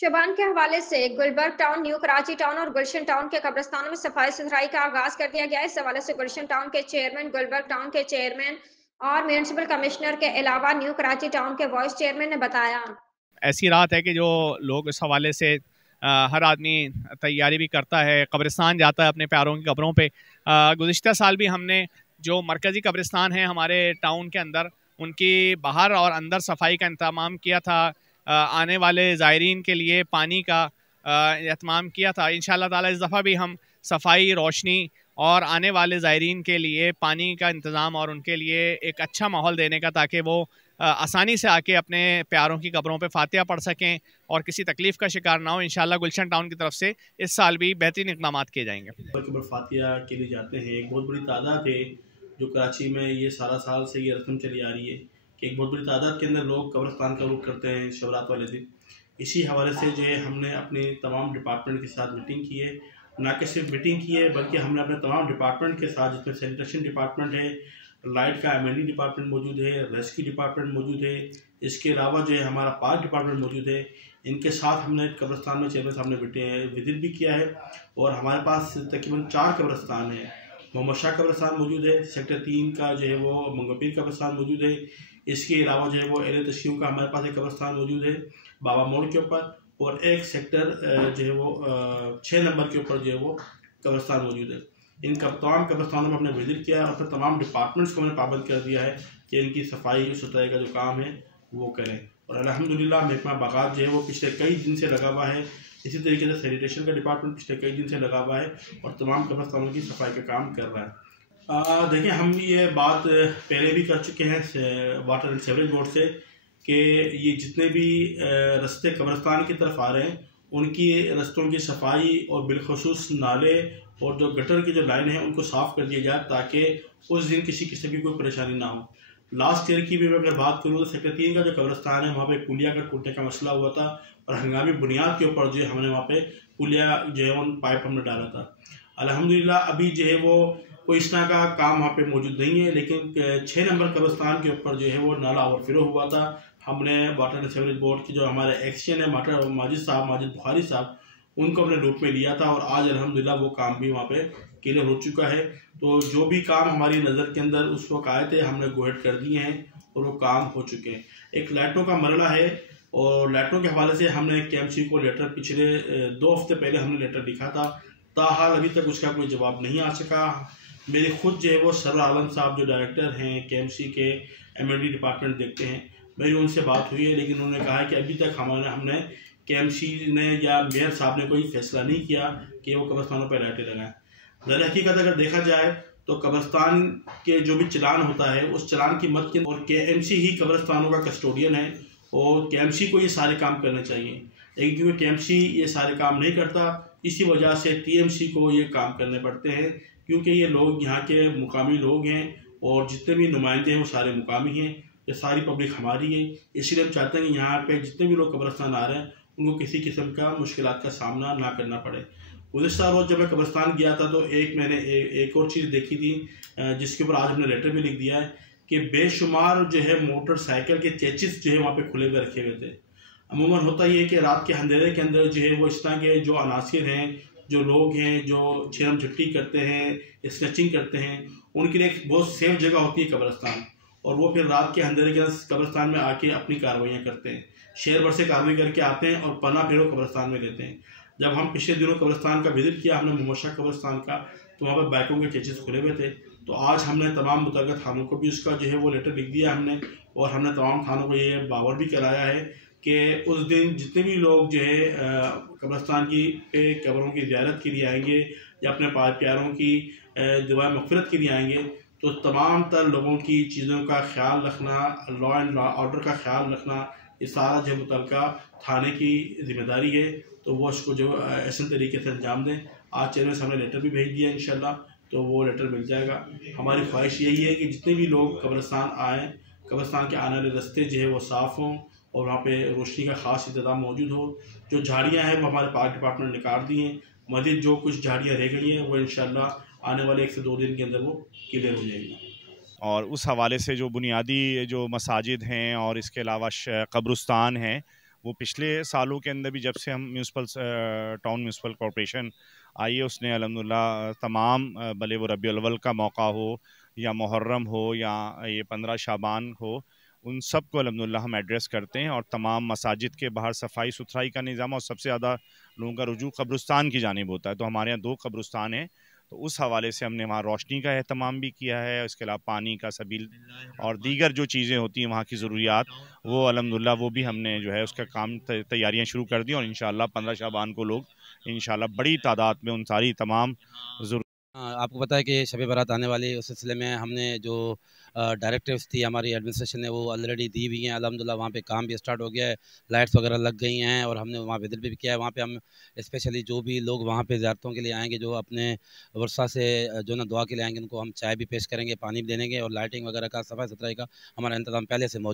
शबान के हवाले से Gulberg town, new Karachi town और गुलशन टाउन के कब्रिस्तानों में सफाई सुथराई का आगाज कर दिया गया है। इस हवाले से गुलशन टाउन के चेयरमैन, गुलबर्ग टाउन के चेयरमैन और म्यूनिसिपल कमिश्नर के अलावा न्यू कराची टाउन के वाइस चेयरमैन ने बताया। ऐसी रात है कि जो लोग इस हवाले से हर आदमी तैयारी भी करता है, कब्रिस्तान जाता है अपने प्यारों की कब्रों पे। गुज़िश्ता साल भी हमने जो मरकज़ी कब्रिस्तान हैं हमारे टाउन के अंदर, उनकी बाहर और अंदर सफाई का इंतज़ाम किया था। आने वाले ज़ायरीन के लिए पानी का एहतमाम किया था। इंशाअल्लाह ताला इस दफ़ा भी हम सफाई, रोशनी और आने वाले ज़ायरीन के लिए पानी का इंतज़ाम और उनके लिए एक अच्छा माहौल देने का, ताकि वो आसानी से आके अपने प्यारों की कब्रों पे फातिहा पढ़ सकें और किसी तकलीफ़ का शिकार ना हो। इंशाअल्लाह गुलशन टाउन की तरफ से इस साल भी बेहतरीन इक़दाम किए जाएंगे। कब्र फातिहा के लिए जाते हैं। एक बहुत बड़ी तादाद है जो कराची में ये सारा साल से ये रस्म चली आ रही है कि एक बहुत बड़ी तादाद के अंदर लोग कब्रिस्तान का रुख करते हैं शबरात वाले दिन। इसी हवाले से जो है हमने अपने तमाम डिपार्टमेंट के साथ मीटिंग की है। ना कि सिर्फ मीटिंग की है बल्कि हमने अपने तमाम डिपार्टमेंट के साथ, जिसमें सैनिटेशन डिपार्टमेंट है, लाइट का एम डिपार्टमेंट मौजूद है, रेस्क्यू डिपार्टमेंट मौजूद है, इसके अलावा जो है हमारा पार्क डिपार्टमेंट मौजूद है, इनके साथ हमने कब्रिस्तान में चेयरमैन साहब ने विजिट भी किया है। और हमारे पास तकरीबन 4 कब्रिस्तान है। मोहम्मद शाह कब्रिस्तान मौजूद है, सेक्टर 3 का जो है वो मंगोपीर कब्रिस्तान मौजूद है। इसके अलावा जो है वो एल तशरीफ का हमारे पास एक कब्रिस्तान मौजूद है बाबा मोड़ के ऊपर, और एक सेक्टर जो है वो 6 नंबर के ऊपर जो है वो कब्रिस्तान मौजूद है। इन तमाम कब्रिस्तानों में हमने विजिट किया और फिर तमाम डिपार्टमेंट्स को हमने पाबंद कर दिया है कि इनकी सफाई सुथराई का जो काम है वो करें। और अल्हम्दुलिल्लाह महकमा बागात जो है वो पिछले कई दिन से लगा हुआ है। इसी तरीके से सैनिटेशन का डिपार्टमेंट पिछले कई दिन से लगा हुआ है और तमाम कब्रिस्तानों की सफाई का काम कर रहा है। देखिए, हम ये बात पहले भी कर चुके हैं वाटर एंड सीवरेज बोर्ड से कि ये जितने भी रास्ते कब्रिस्तान की तरफ आ रहे हैं उनकी रस्तों की सफाई और बिलखसूस नाले और जो गटर की जो लाइन है उनको साफ़ कर दिया जाए, ताकि उस दिन किसी किस्म की कोई परेशानी ना हो। लास्ट ईयर की भी मैं अगर बात करूँ तो सेक्टर 3 का जो कब्रिस्तान है वहाँ पे पुलिया का टूटने का मसला हुआ था और हंगामी बुनियाद के ऊपर जो है हमने वहाँ पे पुलिया जो है उन पाइप हमने डाला था। अल्हम्दुलिल्लाह अभी जो है वो कोई इस तरह का काम वहाँ पे मौजूद नहीं है, लेकिन 6 नंबर कब्रिस्तान के ऊपर जो है वो नाला ओवरफ्लो हुआ था। हमने वाटर एंड सीवरेज बोर्ड की जो हमारे एक्शन है माजिद बुखारी साहब, उनको अपने रूप में लिया था और आज अल्हम्दुलिल्लाह वो काम भी वहाँ पे क्लियर हो चुका है। तो जो भी काम हमारी नज़र के अंदर उस वक्त आए थे हमने गो अहेड कर दिए हैं और वो काम हो चुके हैं। एक लाइटों का मरला है और लाइटों के हवाले से हमने KMC को लेटर पिछले 2 हफ्ते पहले हमने लेटर लिखा था, ताहाल अभी तक उसका कोई जवाब नहीं आ सका। मेरे खुद जो है वो सरवर आलम साहब जो डायरेक्टर हैं KMC के MLD डिपार्टमेंट देखते हैं, मेरी उनसे बात हुई है, लेकिन उन्होंने कहा है कि अभी तक हमने KMC ने या मेयर साहब ने कोई फैसला नहीं किया कि वो कब्रिस्तानों पर लाइटें लगाएं। दर हकीकत अगर देखा जाए तो कब्रिस्तान के जो भी चलान होता है उस चलान की मद के और KMC ही कब्रिस्तानों का कस्टोडियन है और KMC को ये सारे काम करने चाहिए, लेकिन क्योंकि KMC ये सारे काम नहीं करता इसी वजह से TMC को ये काम करने पड़ते हैं, क्योंकि ये लोग यहाँ के मुकामी लोग हैं और जितने भी नुमाइंदे हैं वो सारे मुकामी हैं। ये सारी पब्लिक हमारी है, इसलिए हम चाहते हैं कि यहाँ पे जितने भी लोग कब्रिस्तान आ रहे हैं उनको किसी किस्म का मुश्किलात का सामना ना करना पड़े। गुज़िश्ता रोज़ जब मैं कब्रिस्तान गया था तो मैंने एक और चीज़ देखी थी जिसके ऊपर आज हमने लेटर भी लिख दिया है कि बेशुमार जो है मोटरसाइकिल के चेचिस जो है वहाँ पे खुले हुए रखे हुए थे। अमूमन होता ये है कि रात के अंधेरे के अंदर जो है वो इस तरह के जो अनासिर हैं, जो लोग हैं जो छीनम झपटी करते हैं, स्केचिंग करते हैं, उनके लिए एक बहुत सेफ जगह होती है कब्रिस्तान, और वो फिर रात के अंधेरे के अंदर कब्रिस्तान में आके अपनी कार्रवाइयाँ करते हैं, शहर भर से कार्रवाई करके आते हैं और पना फिर वो कब्रिस्तान में लेते हैं। जब हम पिछले दिनों कब्रिस्तान का विजिट किया हमने मोहम्मद शाह कब्रिस्तान का, तो वहाँ पर बाइकों के चेचिस खुले हुए थे। तो आज हमने तमाम मुतल्लिक़ थानों को भी उसका जो है वो लेटर लिख दिया हमने, और हमने तमाम थानों को ये बावर भी कराया है कि उस दिन जितने भी लोग जो है कब्रिस्तान की कब्रों की ज़ियारत के लिए आएंगे या अपने प्यारों की दुआए मग़फ़िरत के लिए आएंगे, तो तमाम तर लोगों की चीज़ों का ख्याल रखना, लॉ एंड ऑर्डर का ख्याल रखना, ये सारा जो मुतल्लिक़ा थाने की जिम्मेदारी है, तो वो उसको जो ऐसे तरीके से अंजाम दें। आज चेयरमैन साहब ने लेटर भी भेज दिया, इंशाल्लाह तो वो लेटर मिल जाएगा। हमारी ख्वाहिश यही है कि जितने भी लोग कब्रिस्तान आएँ, कब्रिस्तान के आने वाले रास्ते जो है वो साफ़ हों और वहाँ पे रोशनी का ख़ास इंतज़ाम मौजूद हो। जो झाड़ियाँ हैं वो हमारे पार्क डिपार्टमेंट ने काट दी हैं, मज़ीद जो कुछ झाड़ियाँ रह गई हैं वो इंशाल्लाह आने वाले 1 से 2 दिन के अंदर वो क्लियर हो जाएगी। और उस हवाले से जो बुनियादी जो मसाजिद हैं और इसके अलावा कब्रिस्तान हैं वो पिछले सालों के अंदर भी जब से हम टाउन म्यूनसिपल कॉरपोरेशन आई है, उसने अल्हम्दुलिल्लाह तमाम भले वो रबी अव्वल का मौका हो या मुहर्रम हो या ये 15 शाबान हो, उन सब को अल्हम्दुलिल्लाह हम एड्रेस करते हैं और तमाम मसाजिद के बाहर सफाई सुथराई का निज़ाम, और सबसे ज़्यादा लोगों का रुजू कब्रिस्तान की जानिब होता है। तो हमारे यहाँ 2 कब्रिस्तान हैं, तो उस हवाले से हमने वहाँ रोशनी का एहतमाम भी किया है, इसके अलावा पानी का सबील और दीगर जो चीज़ें होती हैं वहाँ की ज़रूरियात, वो अल्हम्दुलिल्लाह वो भी हमने जो है उसका काम तैयारियाँ शुरू कर दी, और इंशाअल्लाह 15 शाबान को लोग इंशाअल्लाह बड़ी तादाद में उन सारी तमाम आपको पता है कि शब बारात आने वाली, उस सिलसिले में हमने जो डायरेक्टिव्स थी हमारी एडमिनिस्ट्रेशन ने वो ऑलरेडी दी हुई हैं। अल्हम्दुलिल्लाह वहाँ पे काम भी स्टार्ट हो गया है, लाइट्स वगैरह लग गई हैं और हमने वहाँ विजिट भी किया है। वहाँ पे हम स्पेशली जो भी लोग वहाँ पे ज़ियारतों के लिए आएंगे, जो अपने वर्षा से जो ना दुआ के लिए आएंगे, उनको हम चाय भी पेश करेंगे, पानी भी देंगे और लाइटिंग वगैरह का, सफाई सुथराई का हमारा इंतज़ाम पहले से मौजूद